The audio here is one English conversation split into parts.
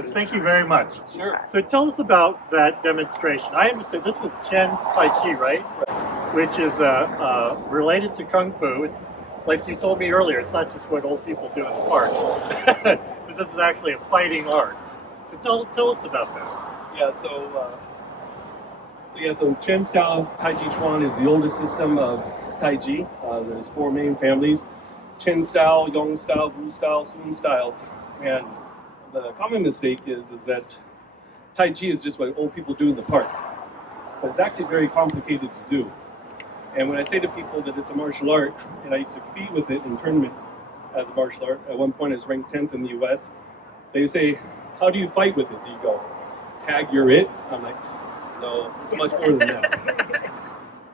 Chris. Thank you very much. Sure. So tell us about that demonstration. I understand this was Chen Tai Chi, right? Which is related to Kung Fu. It's like you told me earlier, it's not just what old people do in the park. But this is actually a fighting art. So tell us about that. Yeah, so Chen style Tai Chi Chuan is the oldest system of Tai Chi. There's 4 main families: Chen style, Yong style, Wu style, Sun styles. And the common mistake is that Tai Chi is just what old people do in the park. But it's actually very complicated to do. And when I say to people that it's a martial art, and I used to compete with it in tournaments as a martial art, at one point I was ranked 10th in the US, they say, how do you fight with it? Do you go, tag, you're it? I'm like, no, it's much more than that.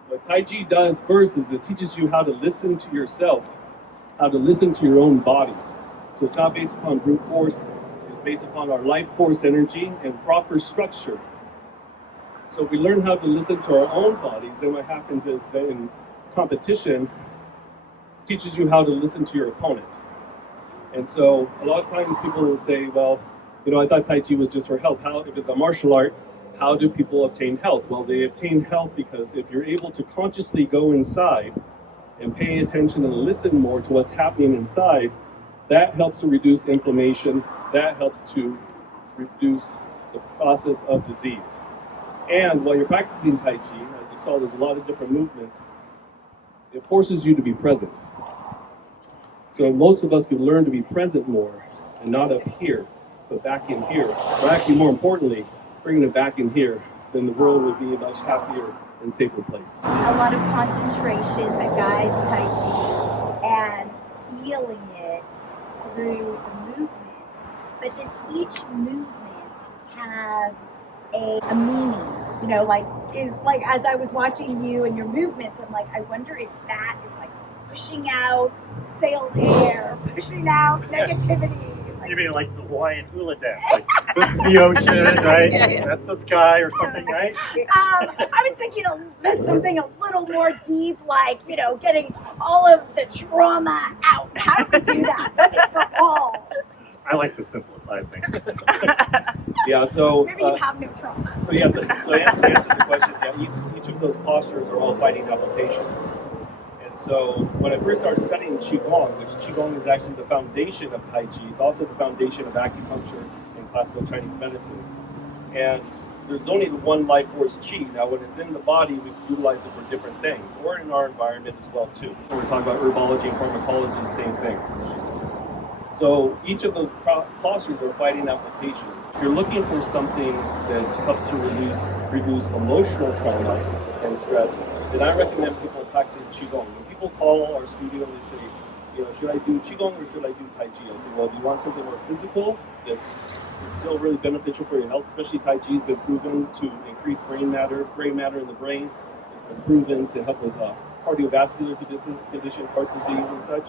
What Tai Chi does first is it teaches you how to listen to yourself, how to listen to your own body. So it's not based upon brute force, it's based upon our life force energy and proper structure. So if we learn how to listen to our own bodies, then what happens is that in competition, it teaches you how to listen to your opponent. And so a lot of times people will say, well, I thought Tai Chi was just for health. If it's a martial art, how do people obtain health? Well, they obtain health because if you're able to consciously go inside and pay attention and listen more to what's happening inside, that helps to reduce inflammation, that helps to reduce the process of disease. And while you're practicing Tai Chi, as you saw, there's a lot of different movements, it forces you to be present. So most of us could learn to be present more and not up here, but back in here. But actually, more importantly, bringing it back in here, then the world would be a much happier and safer place. A lot of concentration that guides Tai Chi and feeling it through the movements. But does each movement have a meaning? Like as I was watching you and your movements, I'm like, I wonder if that is like pushing out stale air, pushing out negativity. You mean like the Hawaiian hula dance? Like, this is the ocean, right? Yeah. That's the sky or something, right? I was thinking there's something a little more deep, like, getting all of the trauma out. How do we do that? Nothing for all. I like to simplify things. Yeah, so Maybe you have no trauma. So to answer the question, each of those postures are all fighting applications. And so when I first started studying Qigong, which Qigong is actually the foundation of Tai Chi, it's also the foundation of acupuncture and classical Chinese medicine. And there's only the one life force Qi. Now when it's in the body, we utilize it for different things, or in our environment as well too. When we're talking about herbology and pharmacology, the same thing. So each of those postures are fighting applications. If you're looking for something that helps to reduce emotional trauma and stress, then I recommend people practicing Qigong. When people call our studio and they say, should I do Qigong or should I do Tai Chi? I say, well, do you want something more physical that's still really beneficial for your health? Especially Tai Chi has been proven to increase brain matter in the brain. It's been proven to help with cardiovascular conditions, heart disease and such.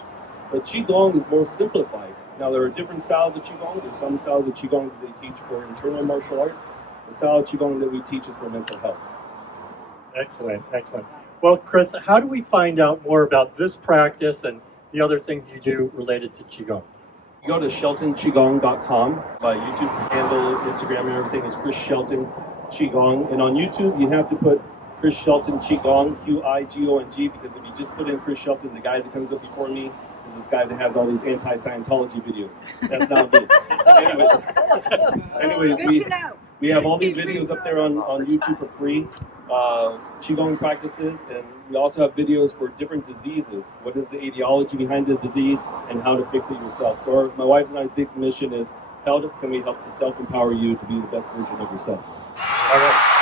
But Qigong is more simplified. Now there are different styles of Qigong. There's some styles of Qigong that they teach for internal martial arts. The style of Qigong that we teach is for mental health. Excellent. Well, Chris, how do we find out more about this practice and the other things you do related to Qigong? You go to SheltonQigong.com. My YouTube handle, Instagram, and everything is Chris Shelton Qigong. And on YouTube, you have to put Chris Shelton Qigong, Qigong, because if you just put in Chris Shelton, the guy that comes up before me is this guy that has all these anti-Scientology videos. That's not me. Anyways, we have all these videos up there on YouTube for free, Qigong practices, and we also have videos for different diseases. What is the etiology behind the disease and how to fix it yourself. So my wife and I's big mission is, how can we help to self-empower you to be the best version of yourself? All right.